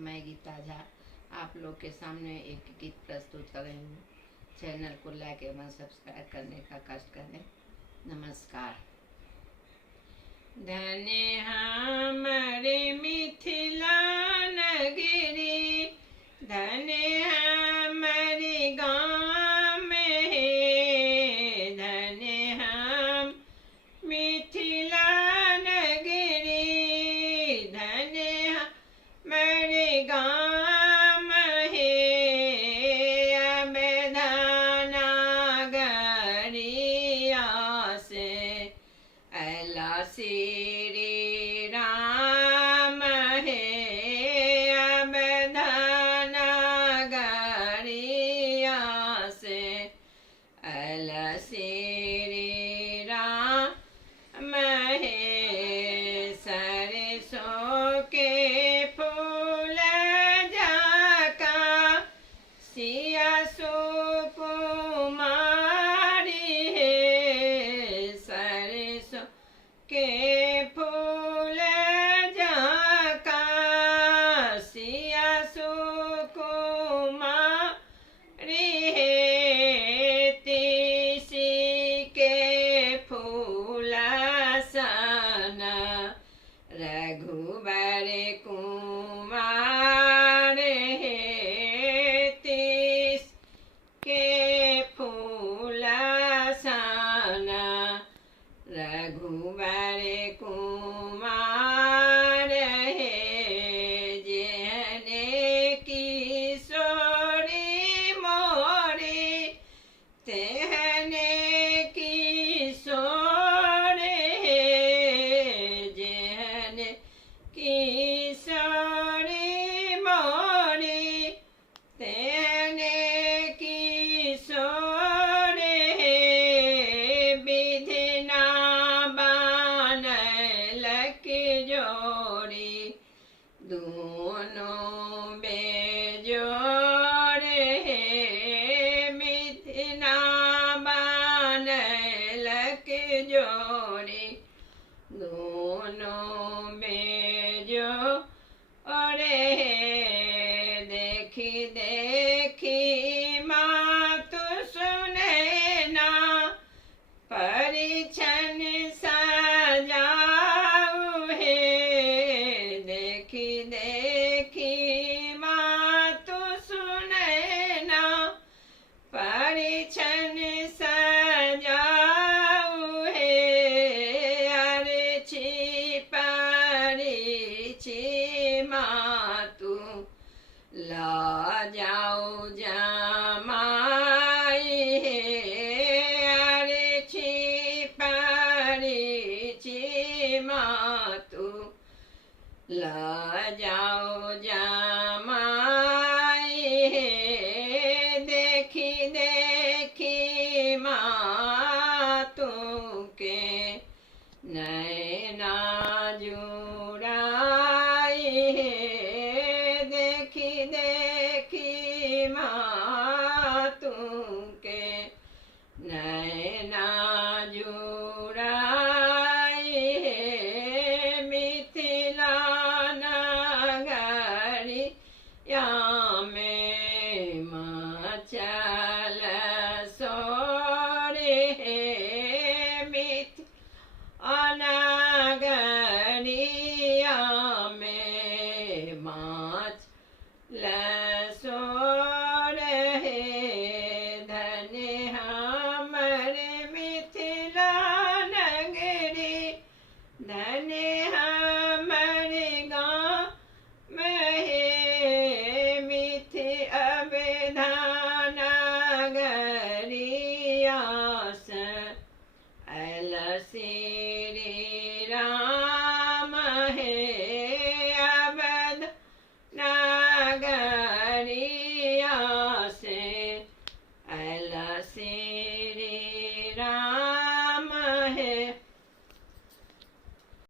मैं गीता झा आप लोग के सामने एक गीत प्रस्तुत कर रही हूँ। चैनल को लाइक एवं सब्सक्राइब करने का कष्ट करें। नमस्कार। धन्य हमारे मिथिला नगरी, धन्य हमारे गाँव में है, धन्य हम मिथिला नगरी, धन्य हमारे गाँव में है। अब धनागरिया से अल्लाह श्री राम है, अब धनागरिया से अल्लाह श्री राम है। सरसों के फूल जाका सिया सुकुमारी है, सरसों के फूल जाका सिया सुकुमारी है। तीसी के फूल सन रघुबर कुमार है, तीस के फूल सन रघुबर कुमार है। जेहने किशोरी मोरी तेहने किशोर है, जेहने किशोरी मोरी तेहने किशोर है। विधिना बनल की जोड़ी दोनों बेजोड़ है, विधिना बनल की जोड़ी दोनों बेजोड़ है। देखी देखी मातु सुने ना परिछन सजाऊ है, देखी देखी मातु सुने ना परिछन सजाऊ है। अर्ची परिची मातु ला जाओ जमाई है, अर्ची परिची मातु ला जाओ जमाई है। देखी देखी मातु के नैना जुड़ाई है, देखी देखी मातु के नैना जुड़ाई है। मिथिला नगरिया में मचल शोर है, मिथिला नगरिया में मचल शोर है। धन्य हमर मिथिला नगरी, धन्य